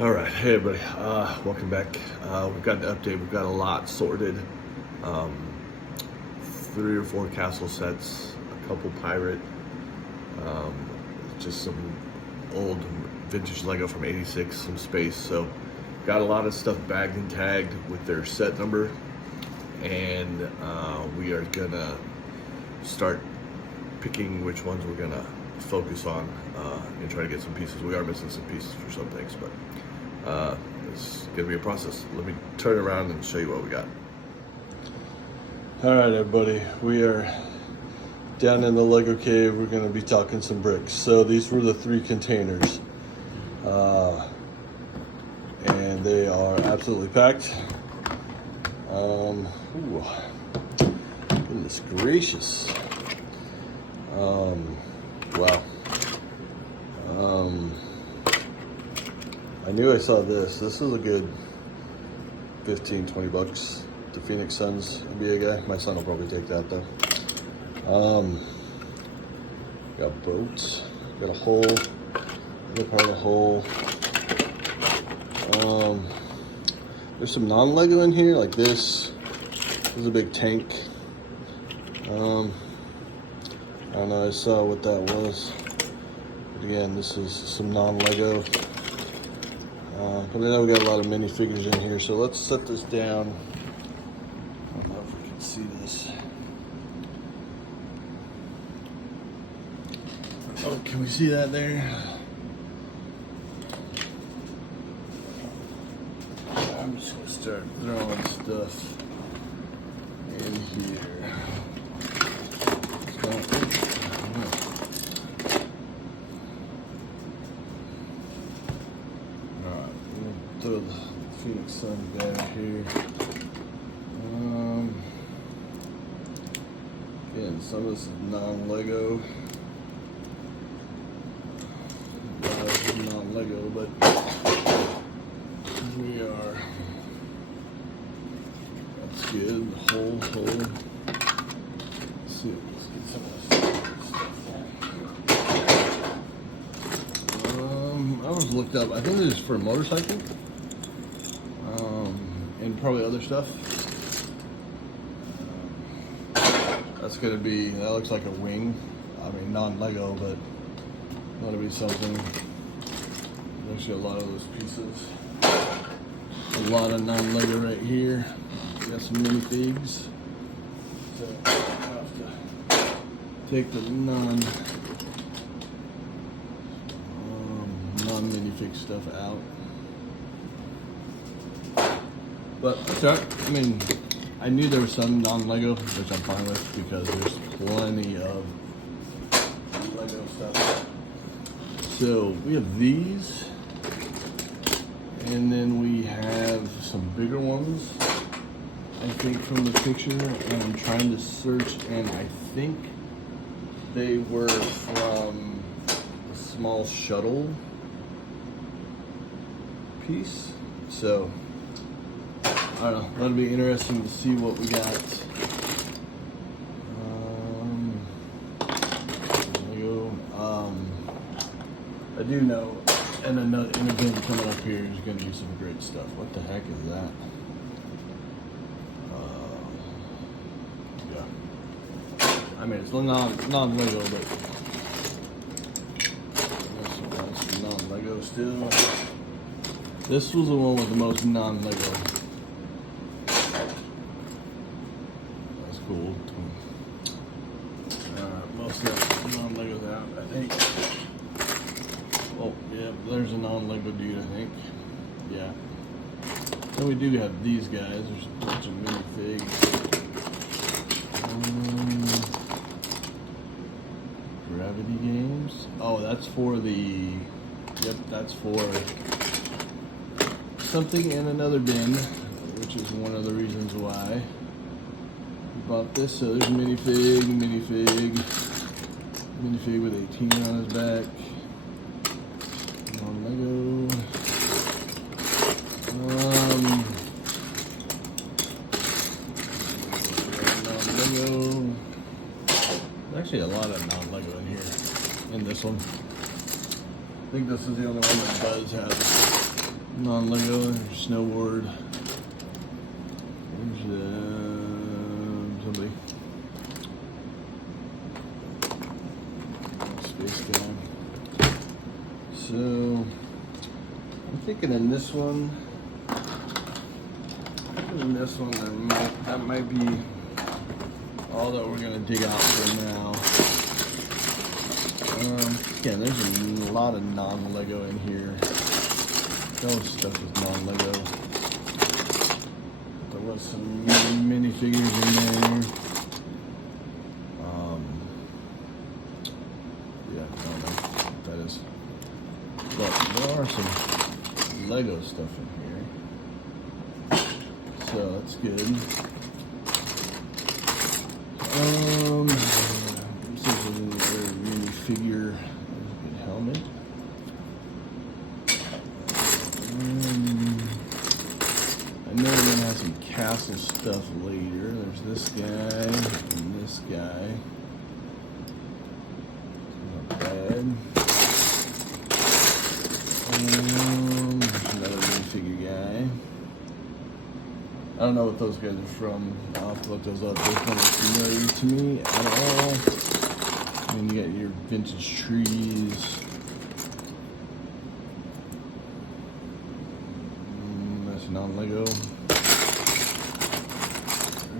All right, hey everybody, welcome back. We've got an update. We've got a lot sorted. Um, 3 or 4 castle sets, a couple pirate, um, just some old vintage Lego from '86, some space. So, got a lot of stuff bagged and tagged with their set number, and we are gonna start picking which ones we're gonna focus on and try to get some pieces. We are missing some pieces for some things, but it's gonna be a process. Let me turn around and show you what we got. All right, everybody, we are down in the Lego cave. We're gonna be talking some bricks. So these were the 3 containers, and they are absolutely packed. Ooh, goodness gracious. Wow. I knew I saw this. This is a good 15-20 bucks. The Phoenix Suns NBA guy. My son will probably take that though. Got boats. Got a hole. Another part of the hole. There's some non-Lego in here, like this. This is a big tank. I don't know, I saw what that was. But again, this is some non-Lego. But I know we got a lot of minifigures in here, so let's set this down. I don't know if we can see this. Oh, can we see that there? I'm just gonna start throwing stuff in here. Throw the Phoenix Sun down here. Again, some of this is non-Lego. Non-Lego, but we are. That's good. The whole. Let's see. Let's get some of this stuff out. I was looked up. I think this is for a motorcycle. And probably other stuff. That's gonna be, that looks like a wing. I mean, non-Lego, but that'll be something. There's a lot of those pieces. A lot of non-Lego right here. We got some minifigs. So I have to take the non-minifig stuff out. But that's all right. I mean, I knew there was some non-Lego, which I'm fine with because there's plenty of Lego stuff. So we have these, and then we have some bigger ones, I think, from the picture. And I'm trying to search, and I think they were from a small shuttle piece. So I don't know. That'll be interesting to see what we got. I do know, and an event coming up here is going to be some great stuff. What the heck is that? Yeah. I mean, it's non-Lego, but that's non-Lego still. This was the one with the most non-Lego. Cool. Most of the non-Legos out, I think. Oh, yeah, there's a non-Lego dude, I think. Yeah. Then we do have these guys. There's a bunch of minifigs. Gravity Games. Oh, that's for the... Yep, that's for something in another bin, which is one of the reasons why bought this. So there's a minifig with 18 on his back. Non-Lego. Non-Lego. There's actually a lot of non-Lego in here. In this one. I think this is the only one that does have Non-Lego snowboard. There's somebody. Space guy. So I'm thinking in this one. That might be all that we're gonna dig out for now. Again, there's a lot of non-Lego in here. No stuff is non-Lego. There was some minifigures in there. Yeah, I don't know what that is. But there are some Lego stuff in here. So that's good. This is another minifigure. Good helmet. I know we're gonna have some castle stuff later. There's this guy and this guy. Not bad. Another minifigure guy. I don't know what those guys are from. I'll have to look those up. They're kind of familiar to me at all. And you got your vintage trees. That's non-Lego.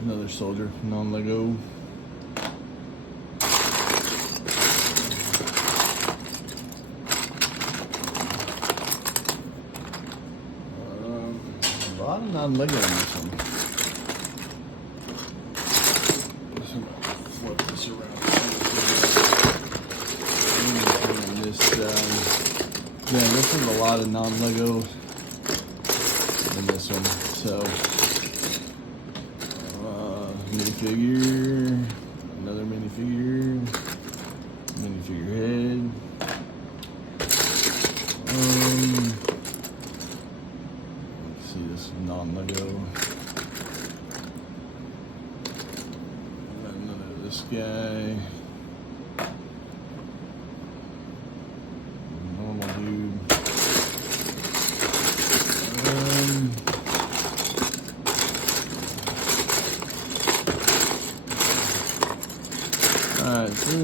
Another soldier, non-Lego. A lot of non-Lego in this one. Flip this around. And this, yeah, this is a lot of non-Lego in this one. So, minifigure, another minifigure, minifigure head. Let's see, this is non-Lego. Another this guy. Normal dude. Alright, so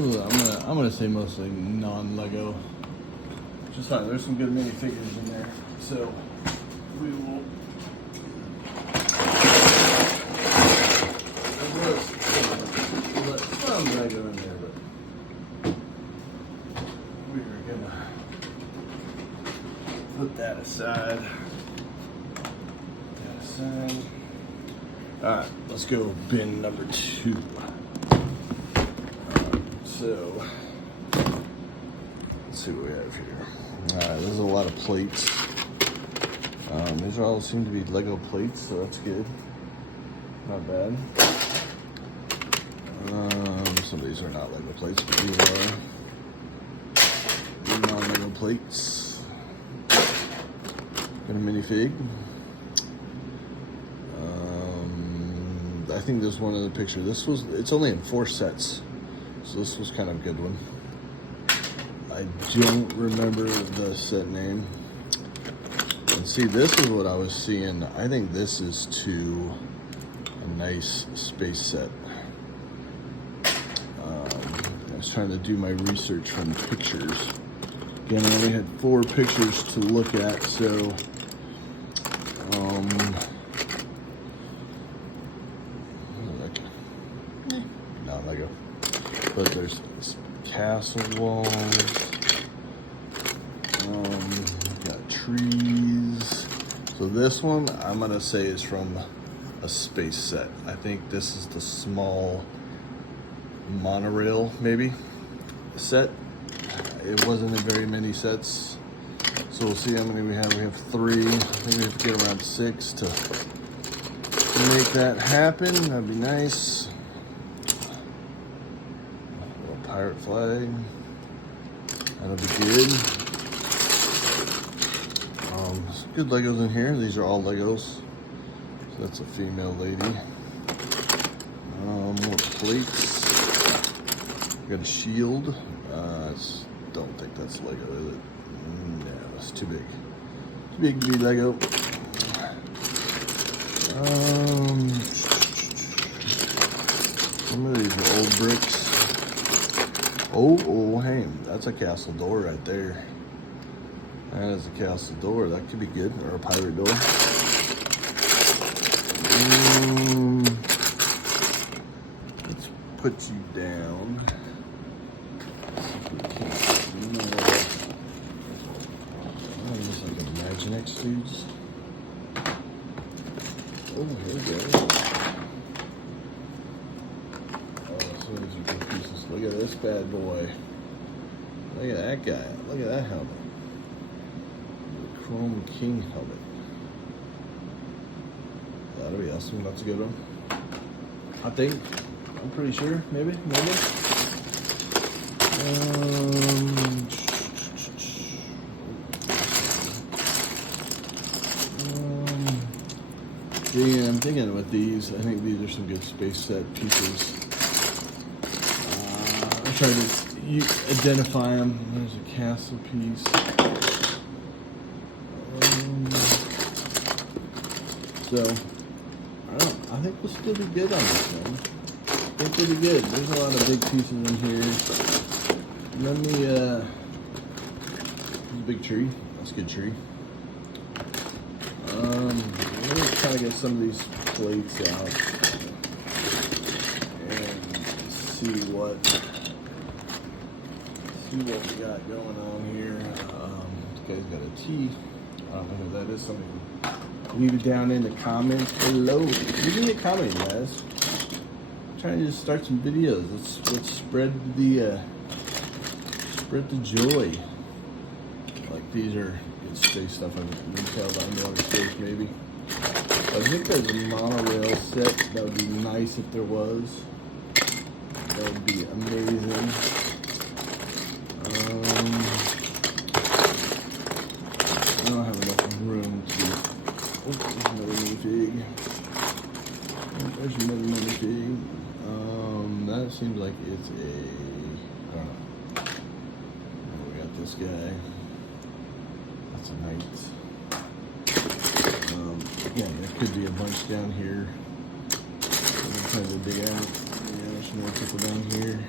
I'm gonna say mostly non-Lego. Which is fine. There's some good minifigures in there. So we will. There's some Lego in there, but we're gonna put that aside. Alright, let's go bin number 2. So, let's see what we have here. Alright, there's a lot of plates. These all seem to be Lego plates, so that's good. Not bad. Some of these are not Lego plates, but these are non-Lego plates. Got a minifig. I think there's one in the picture. It's only in 4 sets. So this was kind of a good one. I don't remember the set name. And see, this is what I was seeing. I think this is to a nice space set. I was trying to do my research from pictures. Again, I only had 4 pictures to look at, so not Lego. But there's castle walls. Got trees. So this one, I'm gonna say is from a space set. I think this is the small monorail, maybe, set. It wasn't in very many sets. So we'll see how many we have. We have 3. I think we have to get around 6 to make that happen. That'd be nice. Pirate flag. That'll be good. Some good Legos in here. These are all Legos. So that's a female lady. More plates. Got a shield. Don't think that's Lego, is it? No, it's too big. Too Bigby Lego. Some of these are old bricks. Oh, hey, that's a castle door right there. That is a castle door. That could be good, or a pirate door. Let's put you down. There's like Imaginext dudes. Oh, here we go. Oh, so these are good pieces. Look at this bad boy. Look at that guy. Look at that helmet. The Chrome King helmet. That'll be awesome. That's a good one. I think. I'm pretty sure. Maybe. Yeah, I'm thinking with these. I think these are some good space set pieces. I'm trying to identify them. There's a castle piece. So, I think we'll still be good on this one. I think we'll be good. There's a lot of big pieces in here. Let me, there's a big tree. That's a good tree. Let me try to get some of these plates out and see what we got going on here. This guy's got a T. I don't know who that is. Somebody leave it down in the comments below. Leave me a comment, guys. I'm trying to just start some videos. Let's spread the joy. Like these are good space stuff. I can tell by underwater space maybe. I think there's a monorail set. That would be nice if there was. That would be amazing. I don't have enough room to. Oh, there's another minifig. Oh, there's another minifig. That seems like it's a. I don't know. Oh, we got this guy. That's a knight. Yeah, there could be a bunch down here. I'm trying to dig out. Yeah, there's more people down here.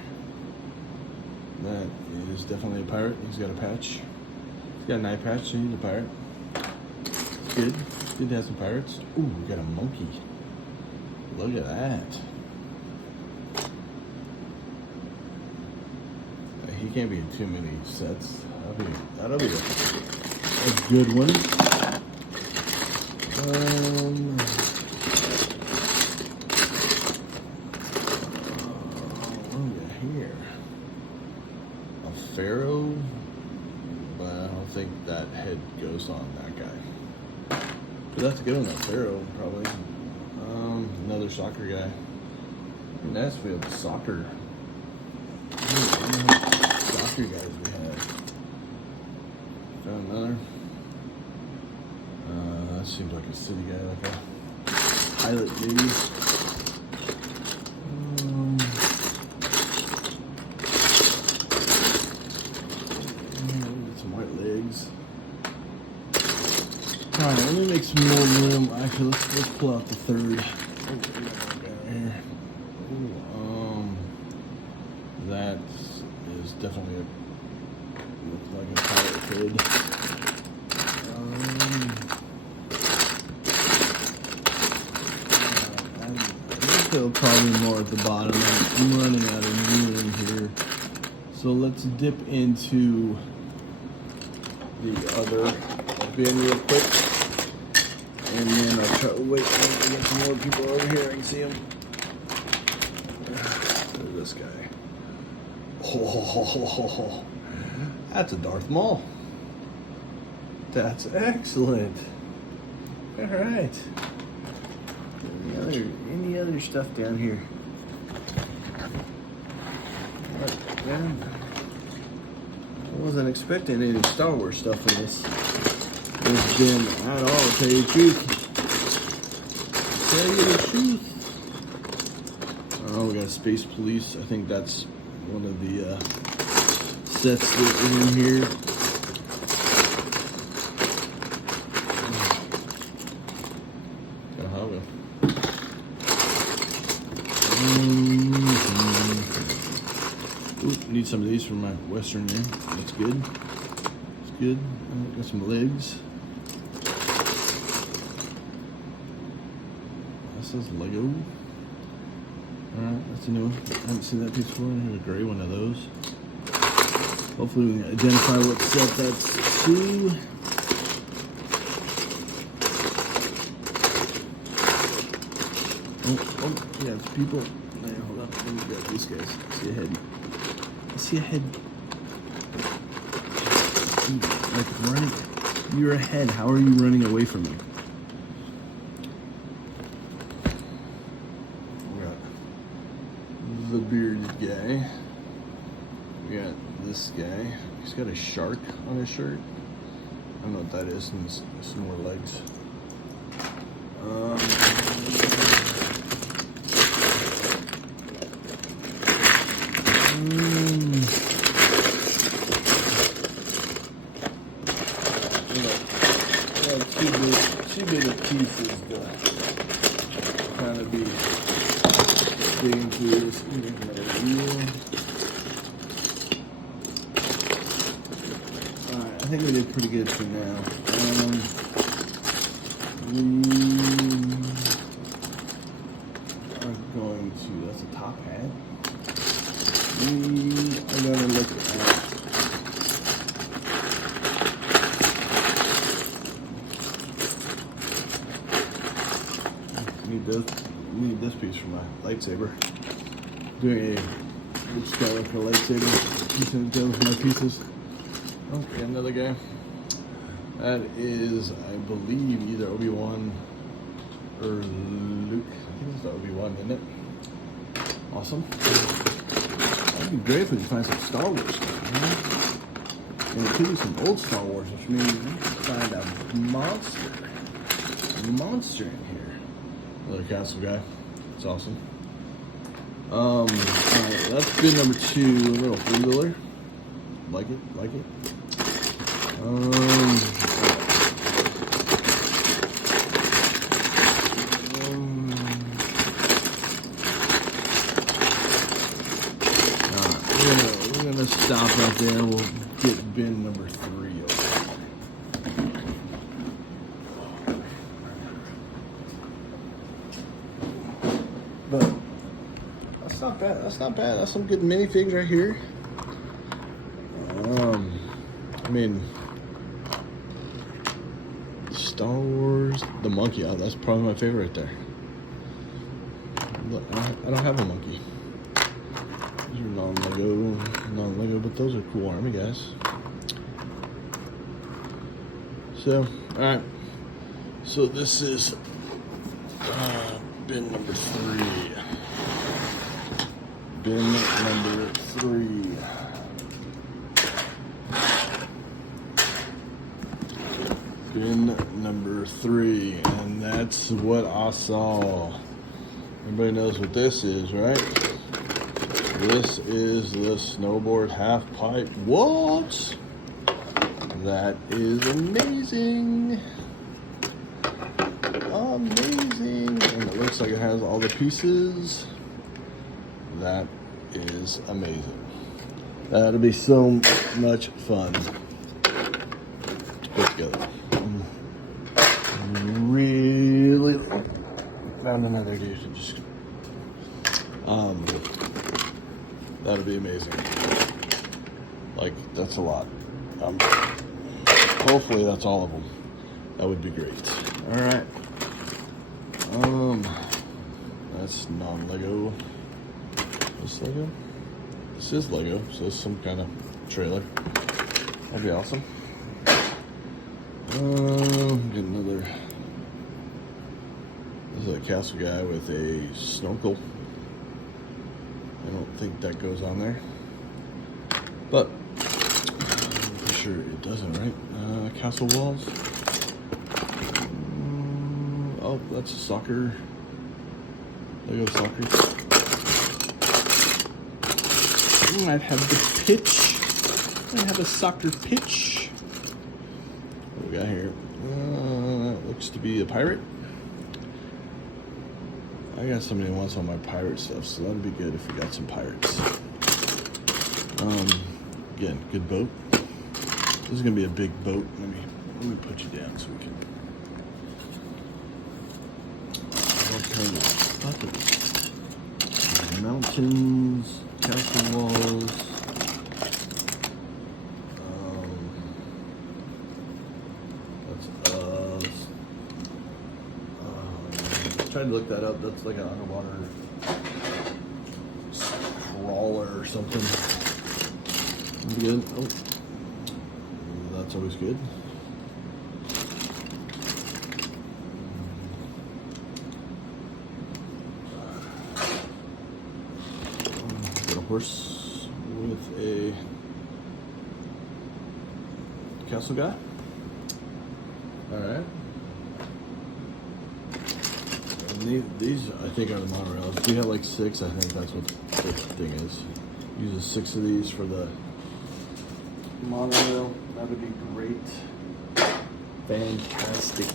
That is definitely a pirate. He's got a patch. He's got an eye patch, so he's a pirate. Good. It's good to have some pirates. Ooh, we got a monkey. Look at that. He can't be in too many sets. That'll be a good one. What do we got here? A pharaoh, but I don't think that head goes on that guy. But that's a good one, that pharaoh, probably. Another soccer guy. And that's we have soccer. Soccer guys we have. Found another. That seems like a city guy, like a pilot maybe. Get some white legs. Alright, let me make some more room. Actually, let's pull out the third. Here. That is definitely looks like a pirate hood. Probably more at the bottom. I'm running out of room here. So let's dip into the other bin real quick. And then I'll try to wait to get some more people over here. I can see them. Look at this guy. Oh, that's a Darth Maul. That's excellent. All right. Any other stuff down here? I wasn't expecting any Star Wars stuff in this bin at all, to tell you the truth. Oh, we got Space Police. I think that's one of the sets that are in here. need some of these for my Western there. That's good. It's good. Got some legs. This is Lego. Alright, that's a new one. I haven't seen that piece before. I have a gray one of those. Hopefully we can identify what set that's to. Oh, yeah, it's people. Hey, hold on. Let me grab these guys. See a head. I see a head. Like running. You're ahead. How are you running away from me? We got the bearded guy. We got this guy. He's got a shark on his shirt. I don't know what that is. And some more legs. Too big of pieces to kind of be digging through this. Another wheel. Alright, I think we did pretty good for now. We are going to, that's a top hat. We are going to look at need this piece for my lightsaber. Doing a wood scaler for a lightsaber. Piecing it together for my pieces. Okay, another guy. That is, I believe, either Obi-Wan or Luke. I think it's the Obi-Wan, isn't it? Awesome. That'd be great if we could find some Star Wars stuff, right? And it could be some old Star Wars, which means we could find a monster in here. Another castle guy. It's awesome. Alright, that's bin number 2. A little three-wheeler. Like it. Alright, we're gonna stop right there. We'll get bin number 3 over. But that's not bad. That's not bad. That's some good minifigs right here. I mean, Star Wars, the monkey. Oh, that's probably my favorite right there. Look, I don't have a monkey. These are non-Lego, but those are cool army guys. So, all right. So this is bin number 3. Bin number 3. Bin number 3, and that's what I saw. Everybody knows what this is, right? This is the snowboard half pipe. What? That is amazing. Amazing. And it looks like it has all the pieces. That is amazing. That'll be so much fun to put together. Really found another dude. Just that'll be amazing. Like, that's a lot. Hopefully that's all of them. That would be great. All right. That's non-Lego. This Lego? This is Lego, so it's some kind of trailer. That'd be awesome. Get another. This is a castle guy with a snorkel. I don't think that goes on there, but I'm pretty sure it doesn't, right? Castle walls. Oh, that's a soccer. Lego soccer. Might have the pitch. Might have a soccer pitch. What do we got here? That looks to be a pirate. I got somebody who wants all my pirate stuff, so that'd be good if we got some pirates. Again, good boat. This is gonna be a big boat. Let me put you down so we can. All kind of stuff. Mountains, castle walls. That's us. Tried to look that up. That's like an underwater crawler or something. Good. Oh, that's always good. Got a horse with a castle guy. All right. And these I think are the monorails. We have like 6. I think that's what the thing is. Uses 6 of these for the monorail. That would be great. Fantastic.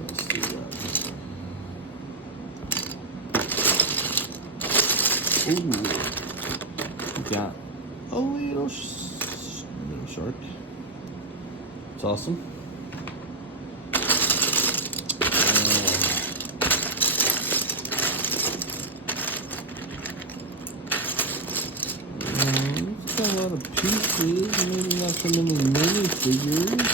Let's do that. Ooh. We got a little shark. It's awesome. Pieces, maybe not so many minifigures.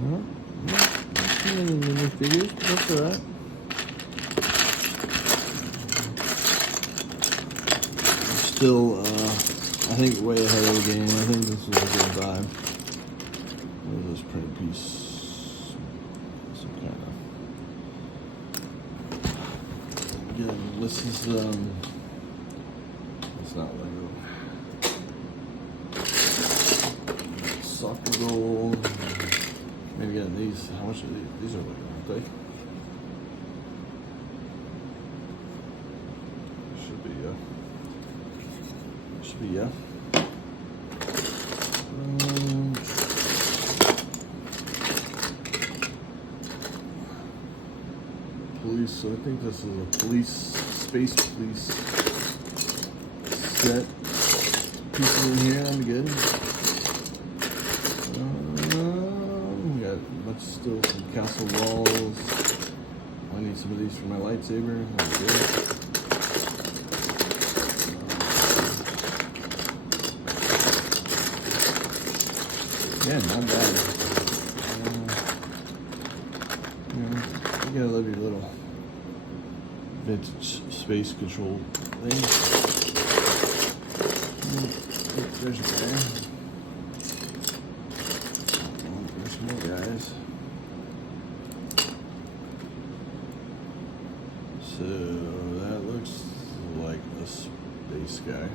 Not so many minifigures, but that's alright. Still, I think way ahead of the game. I think this is a good buy. What is this pretty piece? Some kind of. Again, this is it's not Lego. Soccer goal. Maybe again these. How much are these? These are Lego, aren't they? Should be yeah. Should be yeah. Police, so I think this is a space police set. Pieces in here, that'd be good. We got much still some castle walls. I need some of these for my lightsaber. That'd be good. Yeah, not bad. You gotta love your little vintage space control thing. There's a guy. Oh, there's some more guys. So that looks like a space guy.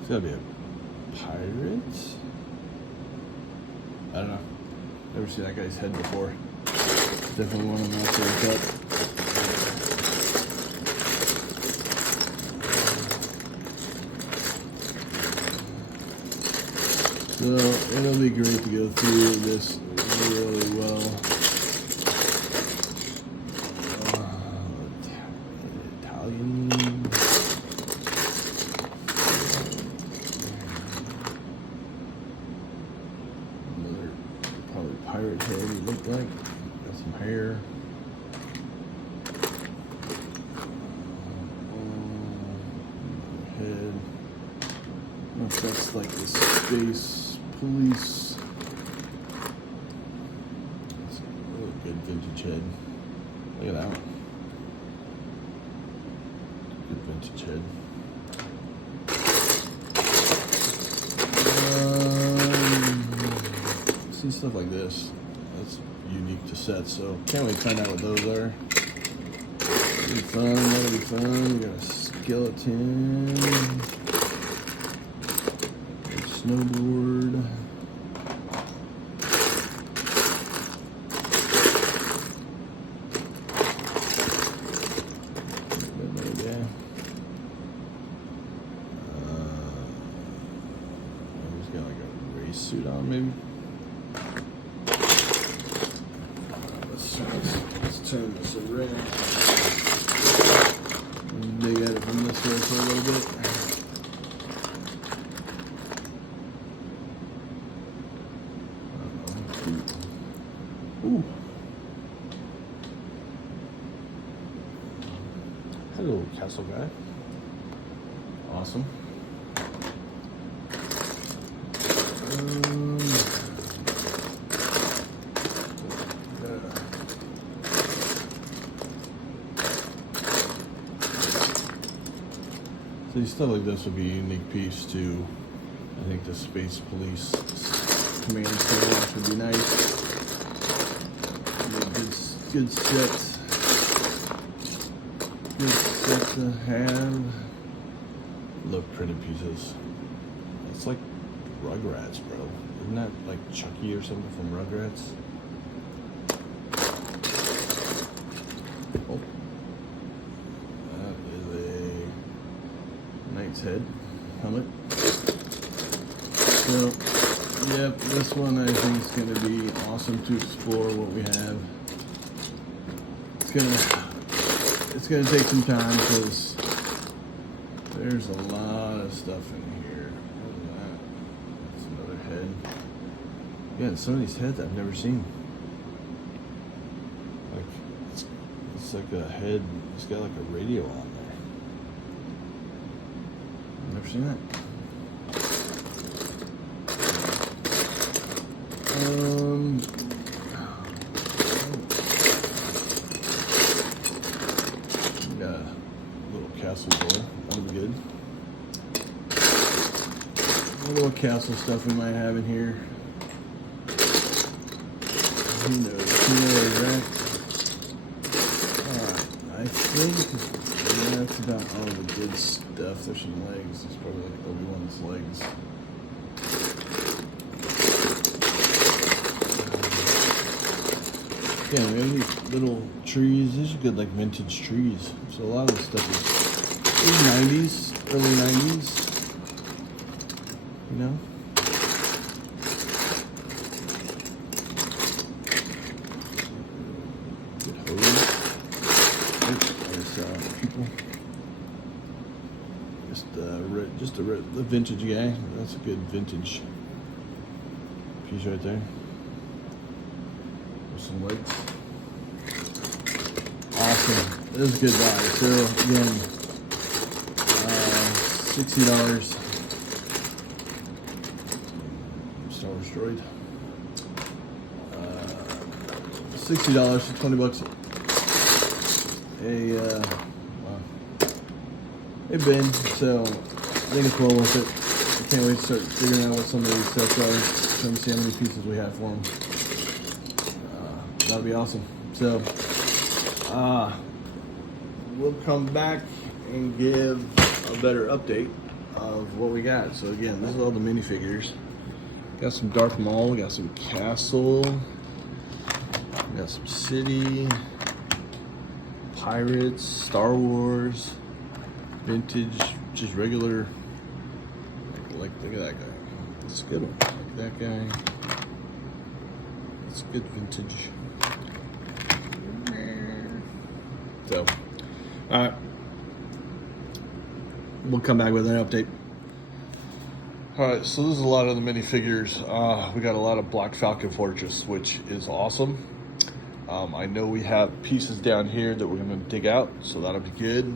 It's gotta be a pirate? I don't know. Never seen that guy's head before. Definitely one of them out there to cut. So it'll be great to go through this really well. Italian. Pirate head, it looked like. Got some hair. Head. I don't know if that's like the space police. That's a really good vintage head. Look at that one. Good vintage head. See stuff like this. That's unique to sets, so can't wait to find out what those are. That'll be fun, that'll be fun. We got a skeleton. A snowboard. maybe. Let's turn this around. Dig at it from this way for a little bit. Ooh. Hello, castle guy. Awesome. So stuff like this would be a unique piece to, I think, the Space Police Command Center, which would be nice. Good set. Good set to have. Look, printed pieces. It's like Rugrats, bro. Isn't that like Chucky or something from Rugrats? Oh. That is a Knight's Head helmet. So, yep, this one I think is going to be awesome to explore what we have. It's gonna take some time because there's a lot of stuff in here. Look at that. That's another head. Yeah, some of these heads I've never seen. Like it's like a head. It's got like a radio on there. I've never seen that. Got a little castle door. That'll be good. A little castle stuff we might have in here. Who knows, right? I think that's about all the good stuff. There's some legs. It's probably like Obi-Wan's legs. Yeah, we have these little trees. These are good, like vintage trees. So a lot of this stuff is 90s, early 90s. You know? Good hose. There's people. Just a vintage guy. That's a good vintage piece right there. Some legs. Awesome. This is a good buy. So again, $60. Star Wars droid. $60 for $20. A bin. So I think it's well worth it. I can't wait to start figuring out what some of these sets are. Trying to see how many pieces we have for them. That'd be awesome. So, we'll come back and give a better update of what we got. So again, this is all the minifigures. Got some Darth Maul, we got some Castle, we got some City, Pirates, Star Wars, vintage, just regular. Like look at that guy. It's a good one. Like that guy. It's good vintage. So, we'll come back with an update. Alright, so this is a lot of the minifigures. We got a lot of Black Falcon Fortress, which is awesome. I know we have pieces down here that we're going to dig out, so that'll be good.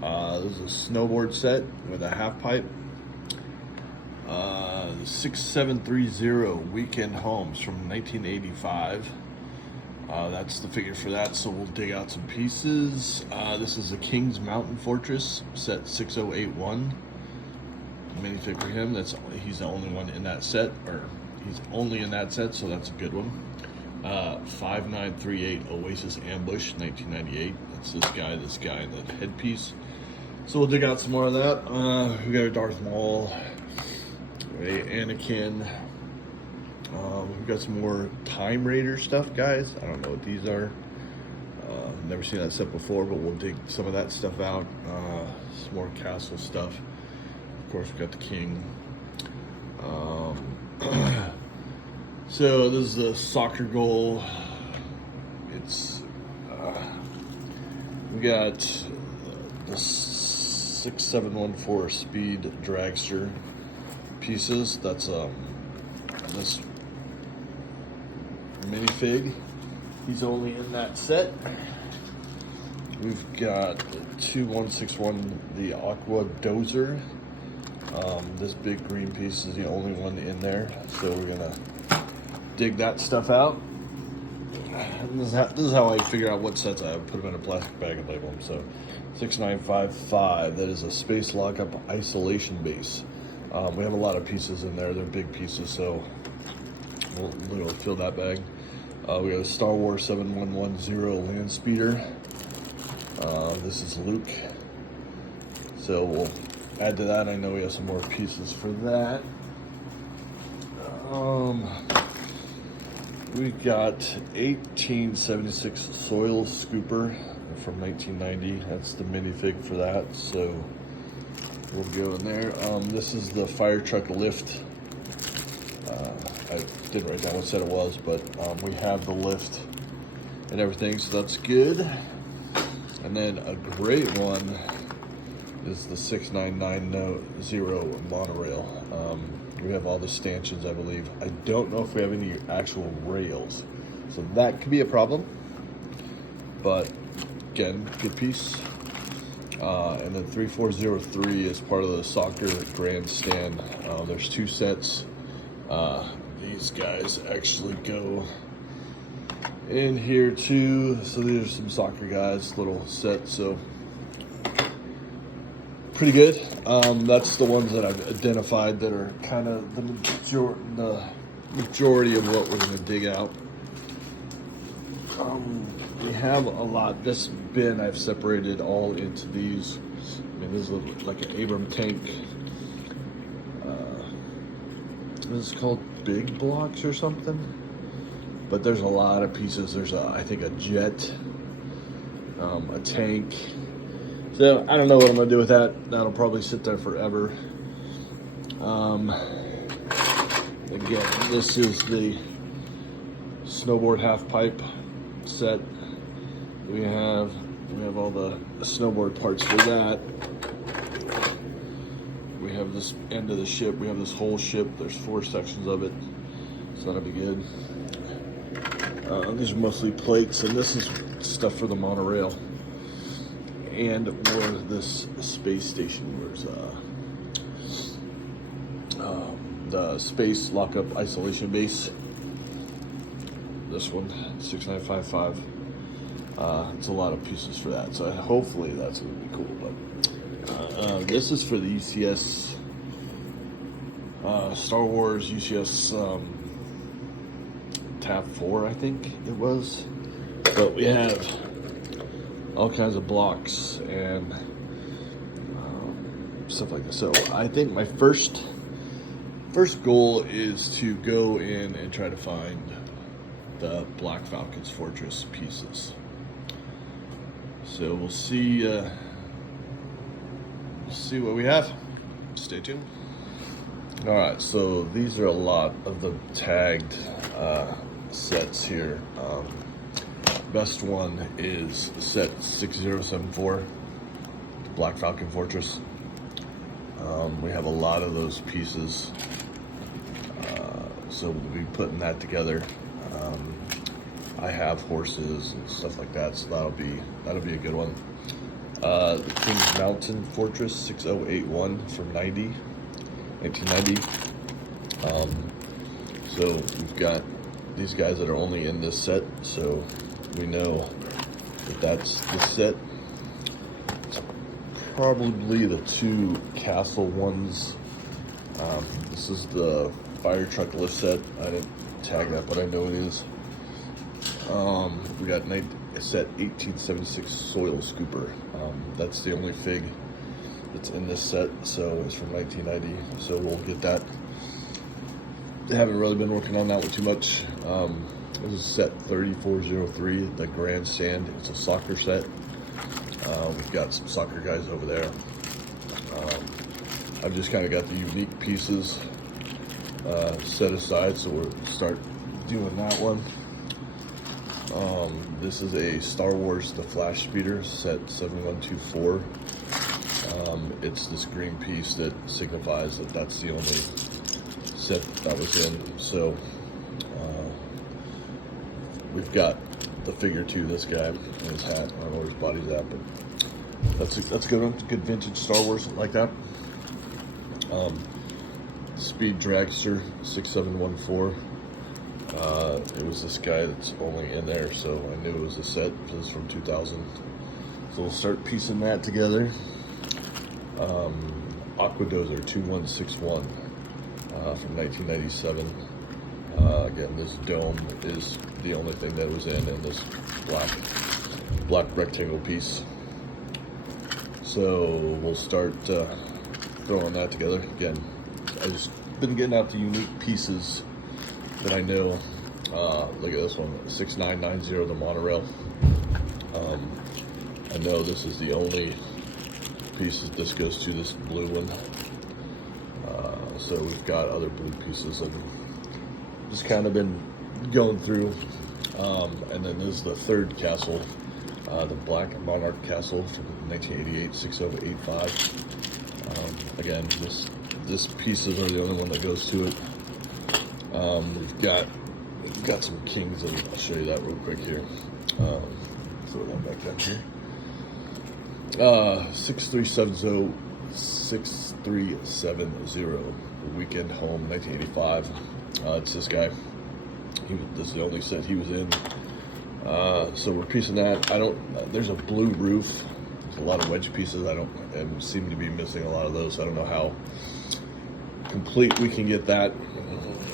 This is a snowboard set with a half pipe. The 6730 Weekend Homes from 1985. That's the figure for that, so we'll dig out some pieces. This is a King's Mountain Fortress, set 6081. Minifig for him. He's the only one in that set, or he's only in that set, so that's a good one. 5938 Oasis Ambush, 1998. That's this guy in the headpiece. So we'll dig out some more of that. We got a Darth Maul, a Anakin. We've got some more Time Raider stuff, guys. I don't know what these are. Never seen that set before, but we'll dig some of that stuff out. Some more castle stuff. Of course, we got the King. So this is the soccer goal. It's we got the 6714 speed dragster pieces. That's this minifig. He's only in that set. We've got 2161, the Aqua Dozer. This big green piece is the only one in there, so we're gonna dig that stuff out. And this is how I figure out what sets I have. Put them in a plastic bag and label them. So 6955, that is a space lockup isolation base. We have a lot of pieces in there. They're big pieces, so we'll literally fill that bag. We got a Star Wars 7110 land speeder. This is Luke. So we'll add to that. I know we have some more pieces for that. We got 1876 soil scooper from 1990. That's the minifig for that. So we'll go in there. This is the fire truck lift. I didn't write down what set it was, but we have the lift and everything, so that's good. And then a great one is the 6990 monorail. We have all the stanchions, I believe. I don't know if we have any actual rails, so that could be a problem. But again, good piece. And then 3403 is part of the soccer grandstand. There's two sets. These guys actually go in here too. So these are some soccer guys, little set. So pretty good. That's the ones that I've identified that are kind of the majority of what we're going to dig out. We have a lot. This bin I've separated all into these. I mean, this is like an Abram tank. This is called big blocks or something. But there's a lot of pieces. There's I think a jet, a tank. So I don't know what I'm gonna do with that. That'll probably sit there forever. Again, this is the snowboard half pipe set. We have all the snowboard parts for that. We have this end of the ship. We have this whole ship. There's 4 sections of it, so that'll be good. These are mostly plates, and this is stuff for the monorail. And more of this space station. Where's the space lockup isolation base? This one, 6955. It's a lot of pieces for that, so hopefully that's gonna be cool. But this is for the UCS Star Wars UCS Tab 4, I think it was. But we have all kinds of blocks and stuff like this. So I think my first goal is to go in and try to find the Black Falcon's Fortress pieces. So we'll see what we have. Stay tuned. All right, so these are a lot of the tagged sets here. Best one is set 6074, the Black Falcon Fortress. We have a lot of those pieces, so we'll be putting that together. I have horses and stuff like that, so that'll be a good one. The Kings Mountain Fortress 6081 from 1990. So we've got these guys that are only in this set, so we know that that's the set. It's probably the 2 castle ones. This is the fire truck lift set. I didn't tag that, but I know it is. We got set 1876 soil scooper. That's the only fig that's in this set, so it's from 1990. So we'll get that. I haven't really been working on that one too much. This is set 3403, the grandstand. It's a soccer set. We've got some soccer guys over there. I've just kind of got the unique pieces set aside, so we'll start doing that one. This is a Star Wars The Flash Speeder, set 7124. It's this green piece that signifies that that's the only set that was in. So we've got the figure too, this guy, and his hat. I don't know where his body's at, but that's a good one. It's a good vintage Star Wars like that. Speed Dragster 6714. It was this guy that's only in there, so I knew it was a set because it's from 2000. So we'll start piecing that together. Aquadozer 2161 from 1997. Again, this dome is the only thing that was in this black rectangle piece. So we'll start throwing that together. Again, I've just been getting out the unique pieces that I know. Look at this one, 6990, the monorail. I know this is the only piece that this goes to, this blue one. So we've got other blue pieces and just kind of been going through. And then this is the third castle, the Black Monarch Castle from 1988, 6085. Again, this pieces are the only one that goes to it. We've got some kings, and I'll show you that real quick here. Throw that back down here. 6370, 6370, Weekend Home, 1985. It's this guy. This is the only set he was in. So we're piecing that. There's a blue roof. There's a lot of wedge pieces. I seem to be missing a lot of those. So I don't know how complete we can get that.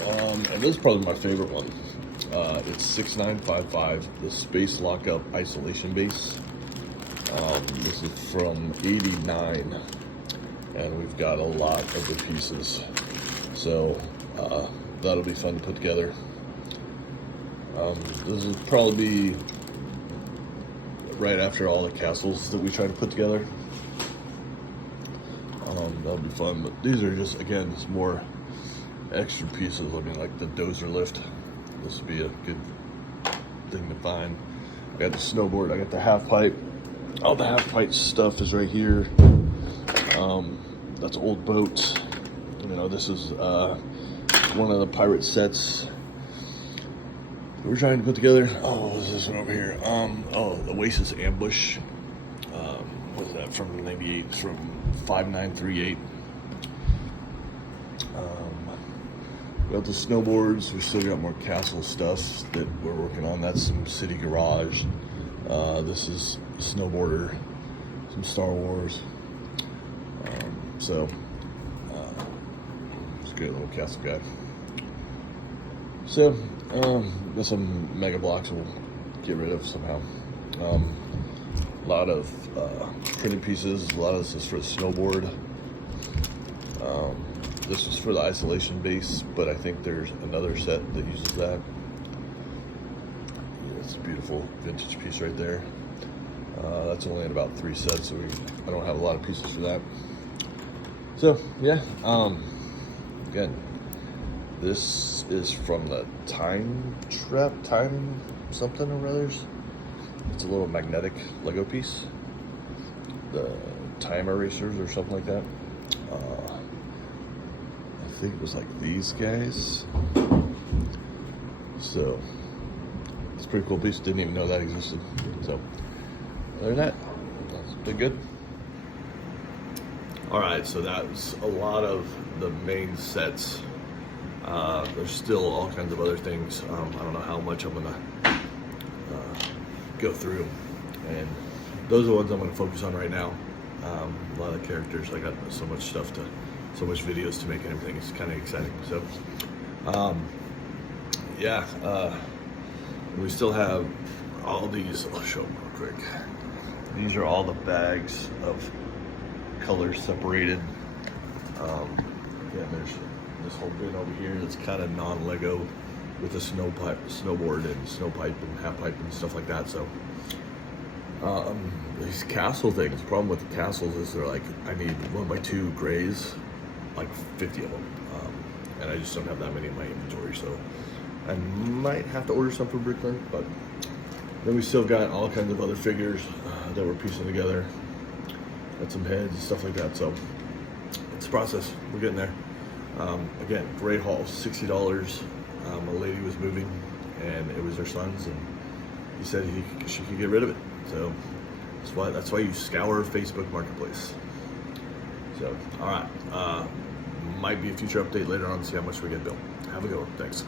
And this is probably my favorite one. It's 6955, the Space Lockup Isolation Base. This is from 89, and we've got a lot of the pieces. So that'll be fun to put together. This will probably be right after all the castles that we try to put together. That'll be fun, but these are just, again, it's more extra pieces. I mean, like the dozer lift. This would be a good thing to find. I got the snowboard, I got the half pipe. All the half pipe stuff is right here. That's old boats. You know, this is one of the pirate sets we're trying to put together. Oh, what was this one over here? Oh, the Oasis Ambush. What is that from 98? It's from 5938. We got the snowboards. We still got more castle stuff that we're working on. That's some City Garage. This is Snowboarder, some Star Wars. It's a great little castle guy. So, there's some Mega Blocks we'll get rid of somehow. A lot of printed pieces. A lot of this is for the snowboard. This is for the isolation base, but I think there's another set that uses that. Yeah, it's a beautiful vintage piece right there. That's only in about 3 sets, so I don't have a lot of pieces for that. So yeah, again, this is from the Time something or others. It's a little magnetic Lego piece, the Time Erasers or something like that. I think it was like these guys. So it's a pretty cool piece. Didn't even know that existed. So other than that, that's been good. All right, so that was a lot of the main sets. There's still all kinds of other things. I don't know how much I'm gonna go through, and those are the ones I'm gonna focus on right now. A lot of the characters, I got so much stuff so much videos to make and everything. It's kind of exciting. So, yeah, we still have all these. I'll show them real quick. These are all the bags of colors separated. Yeah, there's this whole bin over here that's kind of non-Lego with a snowboard and snow pipe and half pipe and stuff like that. So these castle things, the problem with the castles is they're like, I need 1x2 grays, like 50 of them. and I just don't have that many in my inventory, so I might have to order some from Bricklin. But then we still got all kinds of other figures that we're piecing together. Got some heads and stuff like that, so it's a process. We're getting there. Again, great haul, $60. A lady was moving, and it was her son's, and he said she could get rid of it. So that's why you scour Facebook Marketplace. So, all right, might be a future update later on to see how much we get built. Have a good one. Thanks.